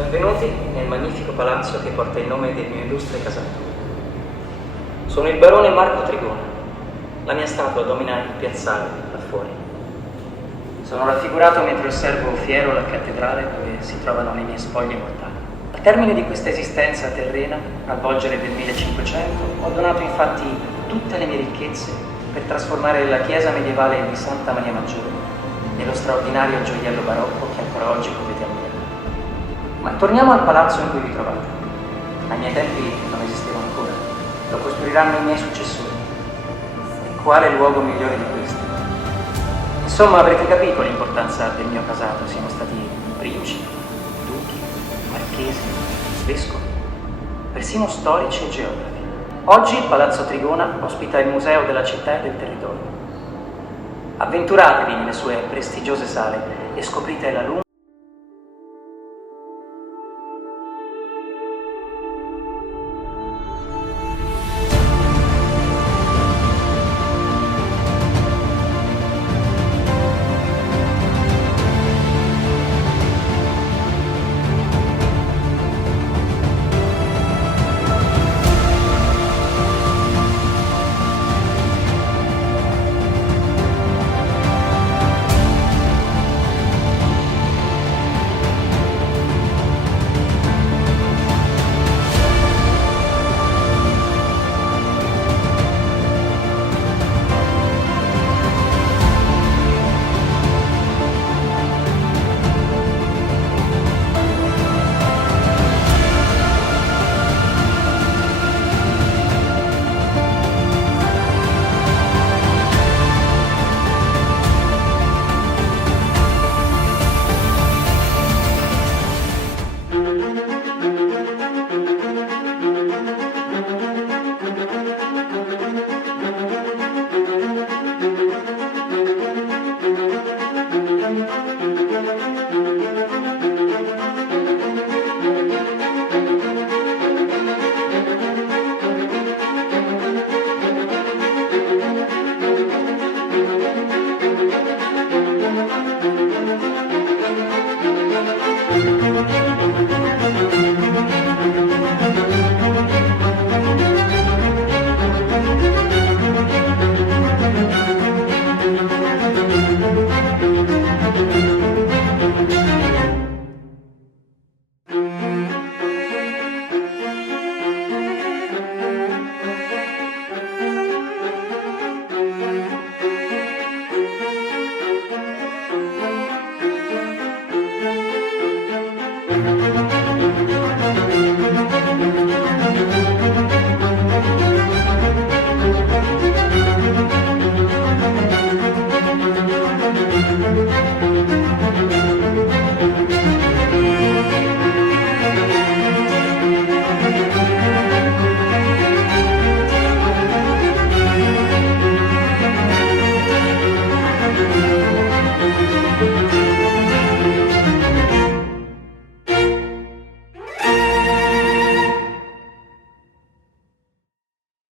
Benvenuti nel magnifico palazzo che porta il nome del mio illustre casato. Sono il barone Marco Trigona. La mia statua domina il piazzale là fuori. Sono raffigurato mentre osservo fiero la cattedrale dove si trovano le mie spoglie mortali. Al termine di questa esistenza terrena, al volgere del 1500, ho donato infatti tutte le mie ricchezze per trasformare la chiesa medievale di Santa Maria Maggiore nello straordinario gioiello barocco che ancora oggi potete ammirare. Ma torniamo al palazzo in cui vi trovate. Ai miei tempi non esisteva ancora, lo costruiranno i miei successori. E quale luogo migliore di questo? Insomma, avrete capito l'importanza del mio casato, siamo stati principi, duchi, marchesi, vescovi, persino storici e geografi. Oggi il Palazzo Trigona ospita il museo della città e del territorio. Avventuratevi nelle sue prestigiose sale e scoprite la lunga